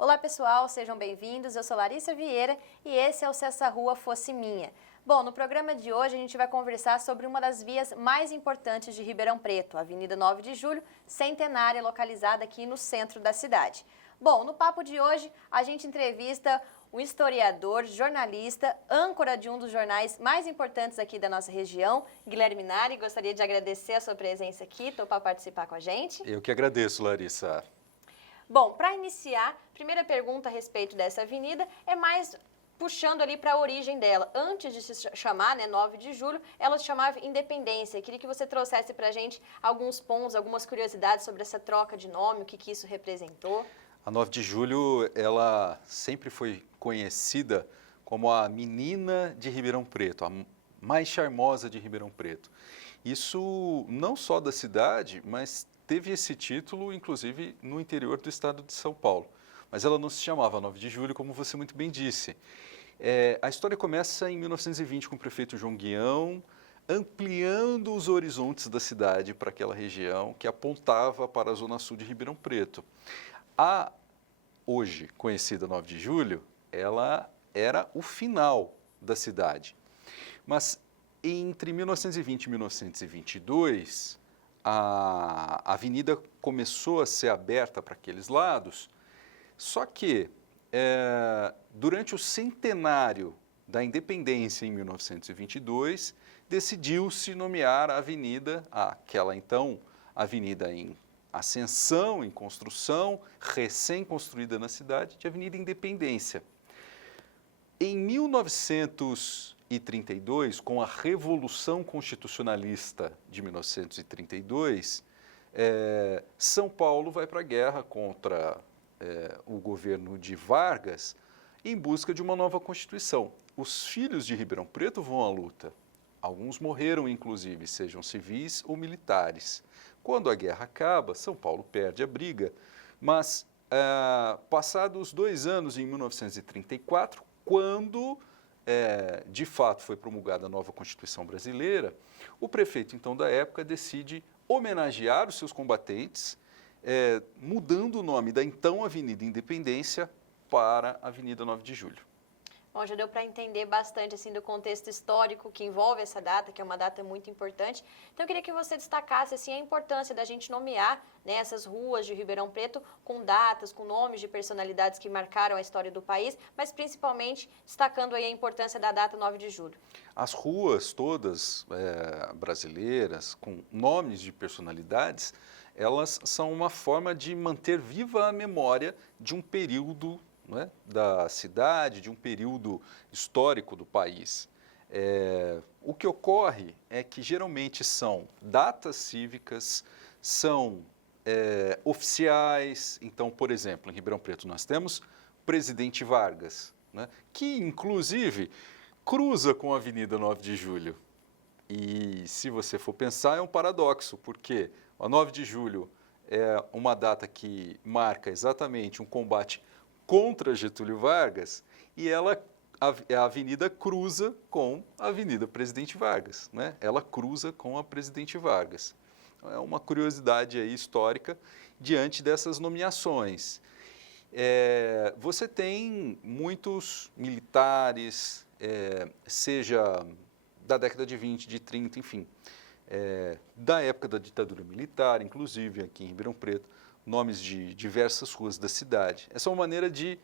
Olá pessoal, sejam bem-vindos, eu sou Larissa Vieira e esse é o Se Essa Rua Fosse Minha. Bom, no programa de hoje a gente vai conversar sobre uma das vias mais importantes de Ribeirão Preto, a Avenida 9 de Julho, centenária, localizada aqui no centro da cidade. Bom, no papo de hoje a gente entrevista um historiador, jornalista, âncora de um dos jornais mais importantes aqui da nossa região, Guilherme Nari. Gostaria de agradecer a sua presença aqui, topar participar com a gente. Eu que agradeço, Larissa. Bom, para iniciar, primeira pergunta a respeito dessa avenida é mais puxando ali para a origem dela. Antes de se chamar, 9 de julho, ela se chamava Independência. Eu queria que você trouxesse para a gente alguns pontos, algumas curiosidades sobre essa troca de nome, o que isso representou. A 9 de julho, ela sempre foi conhecida como a menina de Ribeirão Preto, a mais charmosa de Ribeirão Preto. Isso não só da cidade, mas teve esse título, inclusive, no interior do estado de São Paulo. Mas ela não se chamava 9 de julho, como você muito bem disse. A história começa em 1920 com o prefeito João Guião, ampliando os horizontes da cidade para aquela região que apontava para a zona sul de Ribeirão Preto. A hoje conhecida 9 de julho, ela era o final da cidade. Mas entre 1920 e 1922, a avenida começou a ser aberta para aqueles lados, só que durante o centenário da independência em 1922, decidiu-se nomear a avenida, aquela então avenida em ascensão, em construção, recém-construída na cidade, de Avenida Independência. Em 1932, com a Revolução Constitucionalista de 1932, São Paulo vai para a guerra contra o governo de Vargas em busca de uma nova Constituição. Os filhos de Ribeirão Preto vão à luta. Alguns morreram, inclusive, sejam civis ou militares. Quando a guerra acaba, São Paulo perde a briga, mas passados 2 anos, em 1934, quando de fato foi promulgada a nova Constituição brasileira, o prefeito então da época decide homenagear os seus combatentes, mudando o nome da então Avenida Independência para Avenida 9 de Julho. Bom, já deu para entender bastante assim, do contexto histórico que envolve essa data, que é uma data muito importante. Então, eu queria que você destacasse assim, a importância da gente nomear essas ruas de Ribeirão Preto com datas, com nomes de personalidades que marcaram a história do país, mas principalmente destacando aí a importância da data 9 de julho. As ruas todas brasileiras, com nomes de personalidades, elas são uma forma de manter viva a memória de um período da cidade, de um período histórico do país. O que ocorre é que geralmente são datas cívicas, são oficiais. Então, por exemplo, em Ribeirão Preto nós temos Presidente Vargas, que inclusive cruza com a Avenida 9 de Julho. E se você for pensar, é um paradoxo, porque a 9 de julho é uma data que marca exatamente um combate contra Getúlio Vargas, e a avenida cruza com a Avenida Presidente Vargas, Ela cruza com a Presidente Vargas. É uma curiosidade aí histórica diante dessas nomeações. Você tem muitos militares, seja da década de 20, de 30, enfim, da época da ditadura militar, inclusive aqui em Ribeirão Preto, nomes de diversas ruas da cidade. Essa é uma maneira de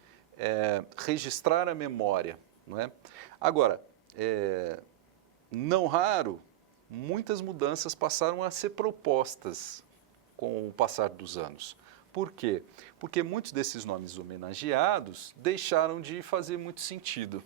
registrar a memória. Agora, não raro, muitas mudanças passaram a ser propostas com o passar dos anos. Por quê? Porque muitos desses nomes homenageados deixaram de fazer muito sentido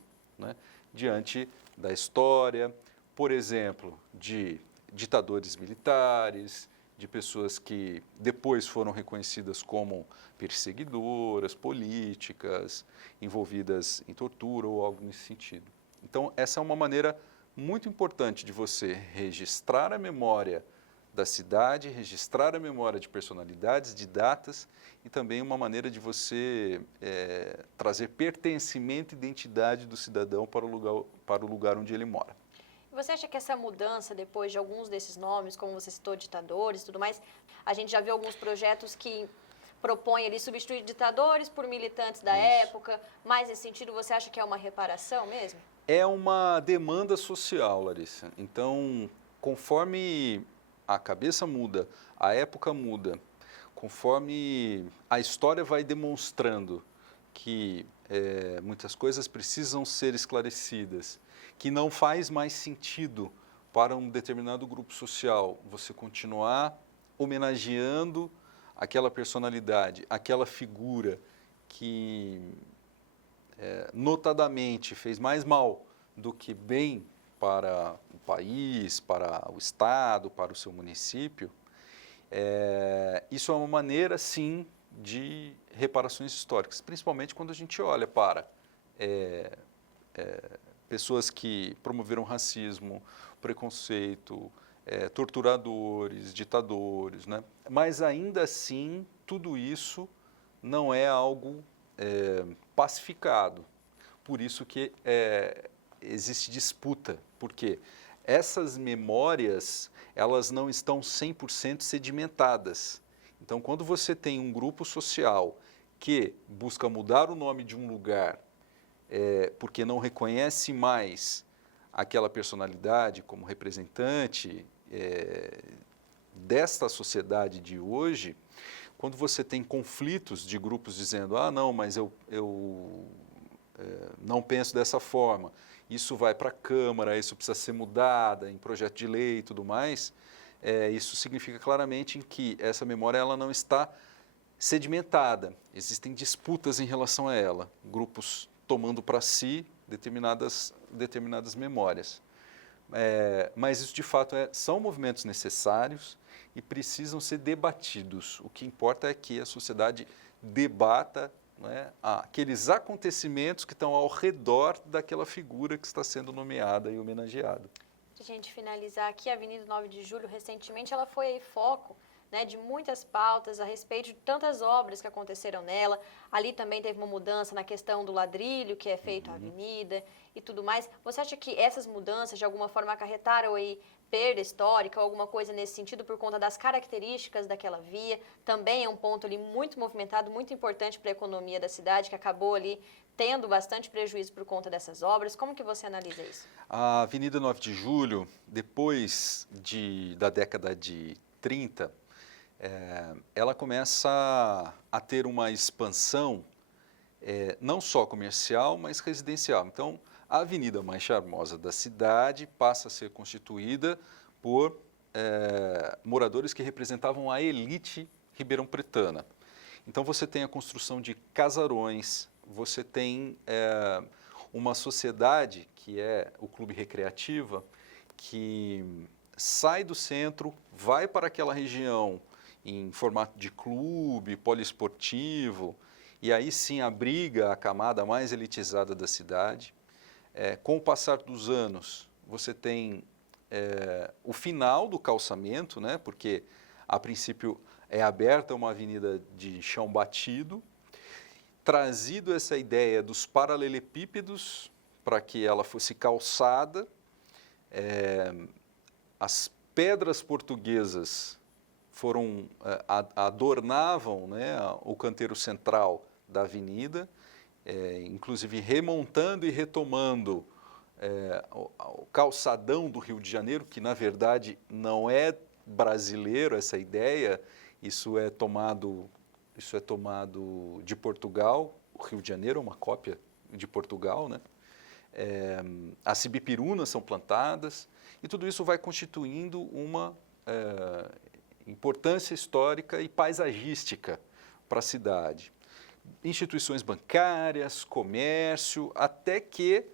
diante da história, por exemplo, de ditadores militares, de pessoas que depois foram reconhecidas como perseguidoras políticas, envolvidas em tortura ou algo nesse sentido. Então, essa é uma maneira muito importante de você registrar a memória da cidade, registrar a memória de personalidades, de datas, e também uma maneira de você trazer pertencimento e identidade do cidadão para o lugar onde ele mora. Você acha que essa mudança, depois de alguns desses nomes, como você citou, ditadores e tudo mais, a gente já viu alguns projetos que propõe ali substituir ditadores por militantes da Isso. época. Mas nesse sentido, você acha que é uma reparação mesmo? É uma demanda social, Larissa. Então, conforme a cabeça muda, a época muda, conforme a história vai demonstrando que muitas coisas precisam ser esclarecidas, que não faz mais sentido para um determinado grupo social você continuar homenageando aquela personalidade, aquela figura que notadamente fez mais mal do que bem para o país, para o estado, para o seu município, isso é uma maneira, sim, de reparações históricas, principalmente quando a gente olha para pessoas que promoveram racismo, preconceito, torturadores, ditadores, né? Mas ainda assim, tudo isso não é algo pacificado. Por isso que existe disputa, porque essas memórias, elas não estão 100% sedimentadas. Então, quando você tem um grupo social que busca mudar o nome de um lugar porque não reconhece mais aquela personalidade como representante desta sociedade de hoje, quando você tem conflitos de grupos dizendo, ah, não, mas eu não penso dessa forma, isso vai para a Câmara, isso precisa ser mudada em projeto de lei e tudo mais, isso significa claramente que essa memória ela não está sedimentada, existem disputas em relação a ela, grupos tomando para si determinadas memórias. Mas isso de fato são movimentos necessários e precisam ser debatidos. O que importa é que a sociedade debata, né, aqueles acontecimentos que estão ao redor daquela figura que está sendo nomeada e homenageada. Para a gente finalizar aqui, a Avenida 9 de Julho, recentemente, ela foi aí foco, né, de muitas pautas a respeito de tantas obras que aconteceram nela. Ali também teve uma mudança na questão do ladrilho que é feito à avenida e tudo mais. Você acha que essas mudanças, de alguma forma, acarretaram aí perda histórica ou alguma coisa nesse sentido por conta das características daquela via? Também é um ponto ali muito movimentado, muito importante para a economia da cidade, que acabou ali tendo bastante prejuízo por conta dessas obras. Como que você analisa isso? A Avenida 9 de Julho, depois da década de 30, ela começa a ter uma expansão não só comercial, mas residencial. Então, a avenida mais charmosa da cidade passa a ser constituída por moradores que representavam a elite ribeirão-pretana. Então, você tem a construção de casarões, você tem uma sociedade, que é o Clube Recreativa, que sai do centro, vai para aquela região em formato de clube, poliesportivo, e aí sim abriga a camada mais elitizada da cidade. Com o passar dos anos, você tem o final do calçamento, né, porque a princípio é aberta uma avenida de chão batido, trazido essa ideia dos paralelepípedos para que ela fosse calçada, as pedras portuguesas adornavam, né, o canteiro central da avenida, inclusive remontando e retomando o calçadão do Rio de Janeiro, que na verdade não é brasileiro essa ideia, isso é tomado de Portugal. O Rio de Janeiro é uma cópia de Portugal, né? As cibipirunas são plantadas e tudo isso vai constituindo uma importância histórica e paisagística para a cidade. Instituições bancárias, comércio, até que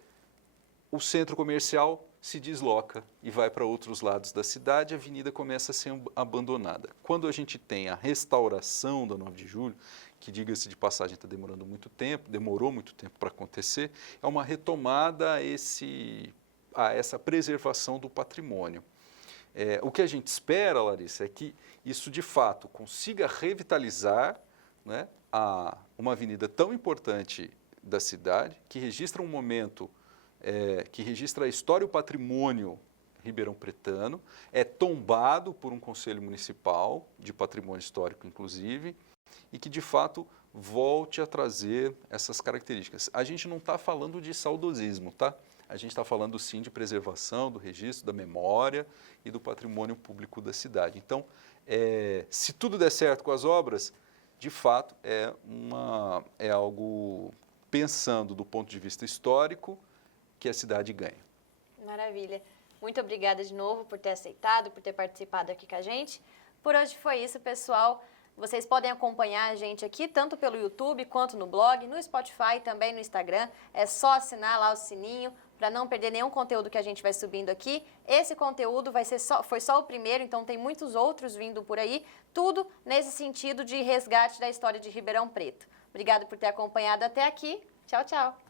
o centro comercial se desloca e vai para outros lados da cidade, a avenida começa a ser abandonada. Quando a gente tem a restauração da 9 de Julho, que diga-se de passagem está demorando muito tempo, demorou muito tempo para acontecer, é uma retomada a essa preservação do patrimônio. O que a gente espera, Larissa, é que isso de fato consiga revitalizar, né, uma avenida tão importante da cidade, que registra um momento, que registra a história e o patrimônio ribeirão-pretano, é tombado por um conselho municipal de patrimônio histórico, inclusive, e que, de fato, volte a trazer essas características. A gente não está falando de saudosismo, tá? A gente está falando, sim, de preservação do registro, da memória e do patrimônio público da cidade. Então, se tudo der certo com as obras, de fato, é algo, pensando do ponto de vista histórico, que a cidade ganha. Maravilha. Muito obrigada de novo por ter aceitado, por ter participado aqui com a gente. Por hoje foi isso, pessoal. Vocês podem acompanhar a gente aqui, tanto pelo YouTube, quanto no blog, no Spotify, também no Instagram. É só assinar lá o sininho para não perder nenhum conteúdo que a gente vai subindo aqui. Esse conteúdo foi só o primeiro, então tem muitos outros vindo por aí. Tudo nesse sentido de resgate da história de Ribeirão Preto. Obrigada por ter acompanhado até aqui. Tchau, tchau.